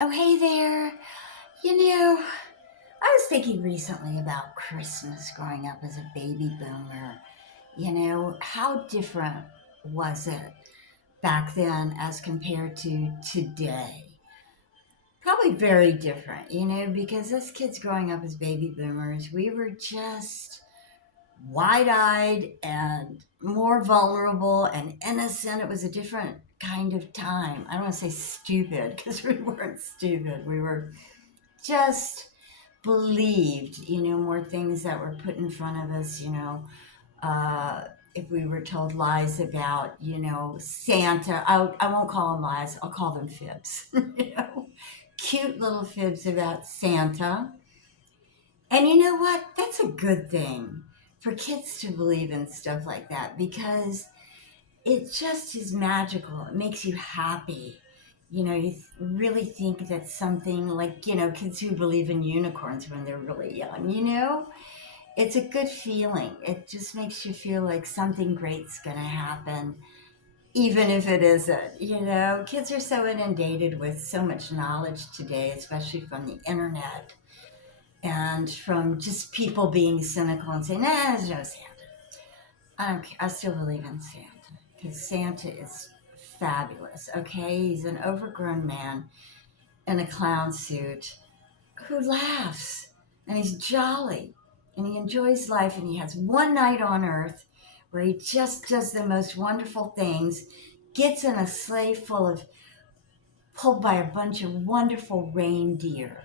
Oh, hey there. You know, I was thinking recently about Christmas growing up as a baby boomer. How different was it back then as compared to today? Probably very different, because us kids growing up as baby boomers, we were just wide eyed and more vulnerable and innocent. It was a different kind of time. I don't want to say stupid because we weren't stupid. We were just believed, more things that were put in front of us, uh, if we were told lies about, Santa, I won't call them lies, I'll call them fibs, cute little fibs about Santa. And you know what? That's a good thing for kids to believe in stuff like that because it just is magical. It makes you happy. Really think that something like, kids who believe in unicorns when they're really young, it's a good feeling. It just makes you feel like something great's going to happen, even if it isn't. Kids are so inundated with so much knowledge today, especially from the internet and from just people being cynical and saying, nah, there's no Santa. I don't care. I still believe in Santa because Santa is fabulous. Okay, he's an overgrown man in a clown suit who laughs and he's jolly and he enjoys life and he has one night on Earth where he just does the most wonderful things. Gets in a sleigh full of pulled by a bunch of wonderful reindeer.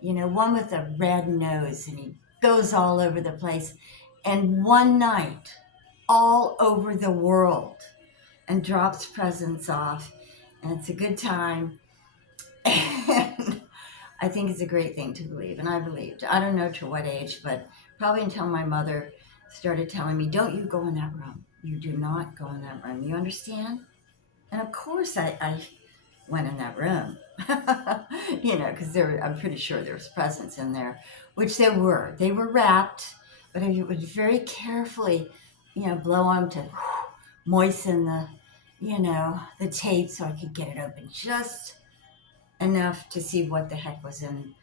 One with a red nose and he goes all over the place. And one night, all over the world, and drops presents off. And it's a good time. And I think it's a great thing to believe. And I believed. I don't know to what age, but probably until my mother started telling me, don't you go in that room. You do not go in that room. You understand? And of course, I went in that room, because I'm pretty sure there was presents in there, which there were. They were wrapped, but I would very carefully, blow on to moisten the tape so I could get it open just enough to see what the heck was in,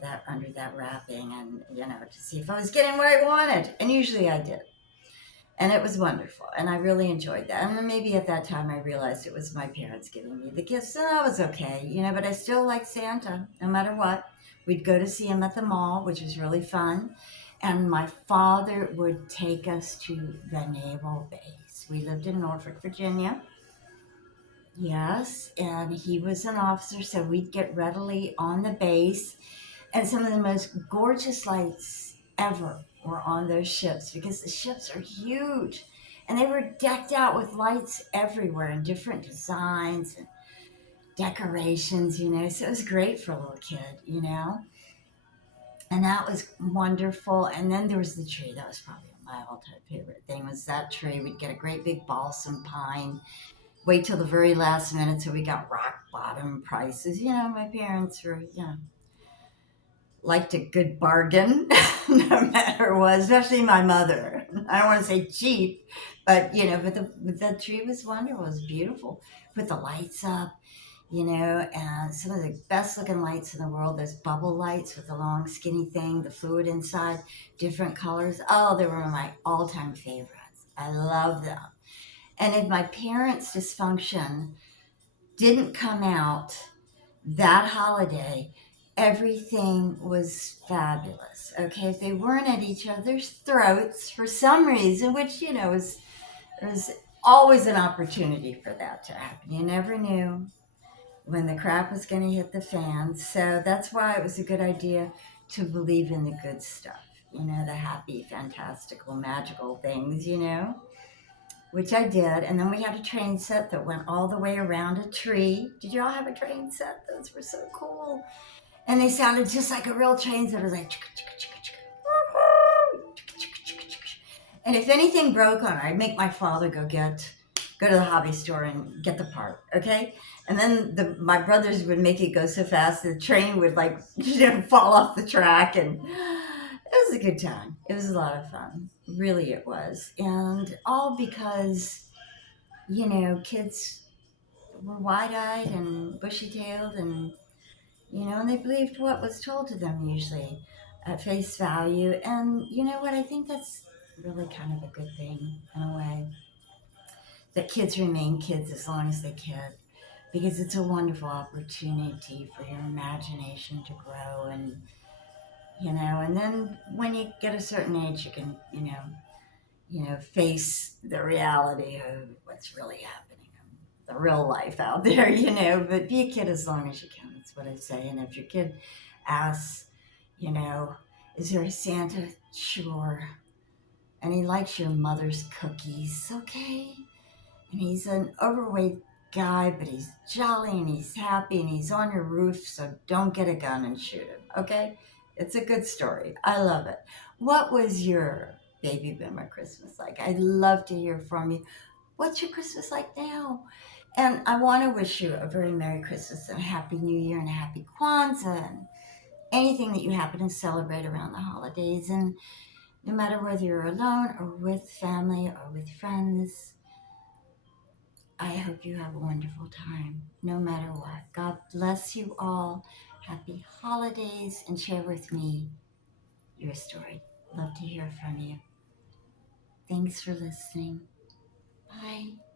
that under that wrapping, and to see if I was getting what I wanted. And usually I did. And it was wonderful, and I really enjoyed that. And then maybe at that time I realized it was my parents giving me the gifts, and that was okay, but I still liked Santa, no matter what. We'd go to see him at the mall, which was really fun, and my father would take us to the naval base. We lived in Norfolk, Virginia. Yes, and he was an officer, so we'd get readily on the base, and some of the most gorgeous lights ever were on those ships because the ships are huge and they were decked out with lights everywhere and different designs and decorations, so it was great for a little kid. And that was wonderful. And then there was the tree. That was probably my all-time favorite thing was that tree. We'd get a great big balsam pine, wait till the very last minute so we got rock bottom prices. My parents were, liked a good bargain, no matter what, especially my mother. I don't want to say cheap, but the tree was wonderful. It was beautiful. Put the lights up, and some of the best looking lights in the world. Those bubble lights with the long skinny thing, the fluid inside, different colors. Oh, they were my all time favorites. I love them. And if my parents' dysfunction didn't come out that holiday, everything was fabulous. Okay, if they weren't at each other's throats for some reason, which was always an opportunity for that to happen. You never knew when the crap was going to hit the fan. So that's why it was a good idea to believe in the good stuff. The happy, fantastical, magical things. Which I did. And then we had a train set that went all the way around a tree. Did you all have a train set? Those were so cool. And they sounded just like a real train set. It was like, chicka, chicka, chicka, chicka. And if anything broke on it, I'd make my father go to the hobby store and get the part, okay? And then my brothers would make it go so fast the train would fall off the track, and it was a good time. It was a lot of fun, really it was, and all because kids were wide-eyed and bushy-tailed and and they believed what was told to them usually at face value. And you know what? I think that's really kind of a good thing in a way, that kids remain kids as long as they can, because it's a wonderful opportunity for your imagination to grow. And then when you get a certain age, you can, face the reality of what's really happening, the real life out there, but be a kid as long as you can. That's what I say. And if your kid asks, you know, is there a Santa? Sure. And he likes your mother's cookies, okay? And he's an overweight guy, but he's jolly and he's happy and he's on your roof, so don't get a gun and shoot him, okay? It's a good story. I love it. What was your baby boomer Christmas like? I'd love to hear from you. What's your Christmas like now? And I want to wish you a very Merry Christmas and a Happy New Year and a Happy Kwanzaa and anything that you happen to celebrate around the holidays. And no matter whether you're alone or with family or with friends, I hope you have a wonderful time, no matter what. God bless you all. Happy holidays, and share with me your story. Love to hear from you. Thanks for listening. Bye.